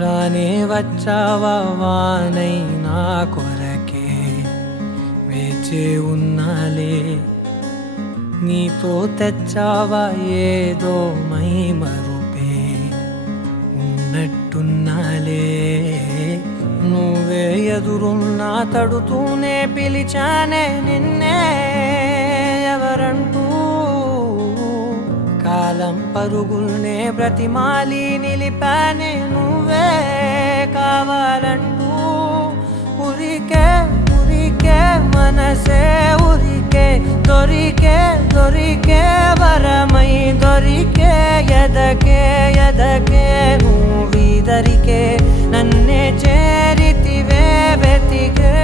రానే వచ్చావా వానై నా కొరకే వేచే ఉన్నాలే నీతో తెచ్చావా ఏదో మై మరుపే ఉన్నట్టున్నాలే నువ్వే ఎదురున్నా తడుతూనే పిలిచానే నిన్నే ఎవరంటూ కాలం పరుగుల్నే బ్రతిమాలి నిలిపానే నువ్వే కావాలంటూ ఉరికే ఉరికే మనసే ఉరికే దొరికే దొరికే వరమై దొరికే ఎదకే ఎదకే నువ్విదరికే నన్నే చేరితివే వెతికే